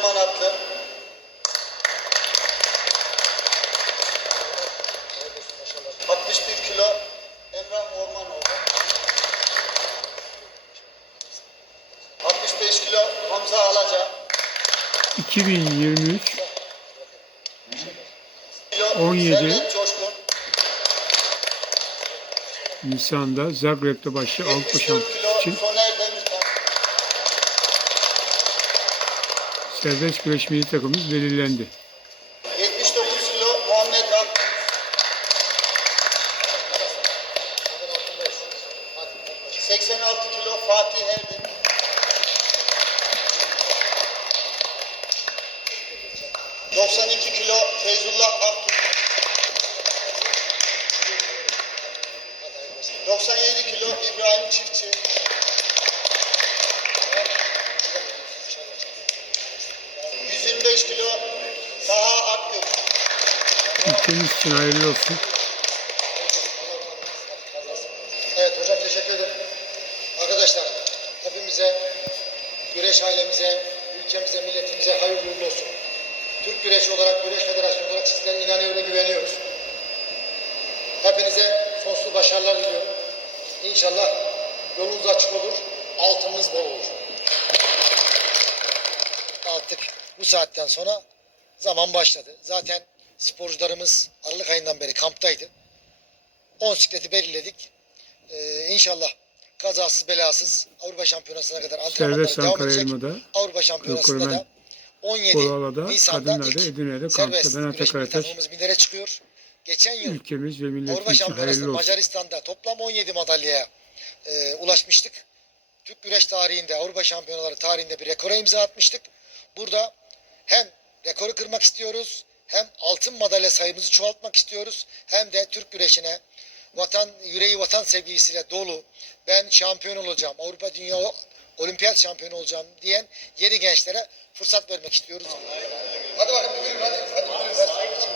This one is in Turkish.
Cem Manatlı. kilo Hamza Alaca. 2023 17 Nisan'da Zagreb'de başlayan Avrupa Şampiyonası için serbest güreş milli takımımız belirlendi. 79 kilo Muhammed Ak. ...86 kilo Fatih Erdem. ...92 kilo Feyzullah Aktürk. 97 kilo İbrahim Çiftçi. ...125 kilo Taha Akgök. Ülkemiz için hayırlı olsun. Evet hocam teşekkür ederim. Arkadaşlar hepimize, güreş ailemize, ülkemize, milletimize hayırlı uğurlu olsun. Türk Güreşi olarak, Güreş Federasyonu olarak sizlere inanıyor ve güveniyoruz. Hepinize sonsuz başarılar diliyorum. İnşallah yolunuz açık olur, altınınız bol olur. Artık bu saatten sonra zaman başladı. Zaten sporcularımız Aralık ayından beri kamptaydı. 10 sikleti belirledik. Ee, inşallah kazasız belasız Avrupa Şampiyonası'na kadar antrenmanlar devam edecek. Elma'da, Avrupa Şampiyonası'nda da 17 Kovala'da, Nisan'da Kadınlar'da, Edirne'de serbest güreş Arataş. takımımız binlere çıkıyor. Geçen yıl Ülkemiz ve Avrupa milletimiz Şampiyonası'nda. Macaristan'da toplam 17 madalyaya e, ulaşmıştık. Türk güreş tarihinde, Avrupa Şampiyonaları tarihinde bir rekora imza atmıştık. Burada hem rekoru kırmak istiyoruz, hem altın madalya sayımızı çoğaltmak istiyoruz, hem de Türk güreşine vatan yüreği vatan sevgisiyle dolu ben şampiyon olacağım, Avrupa Dünya Olimpiyat şampiyonu olacağım diyen yeni gençlere fırsat vermek istiyoruz. Hadi gülün hadi. Hadi.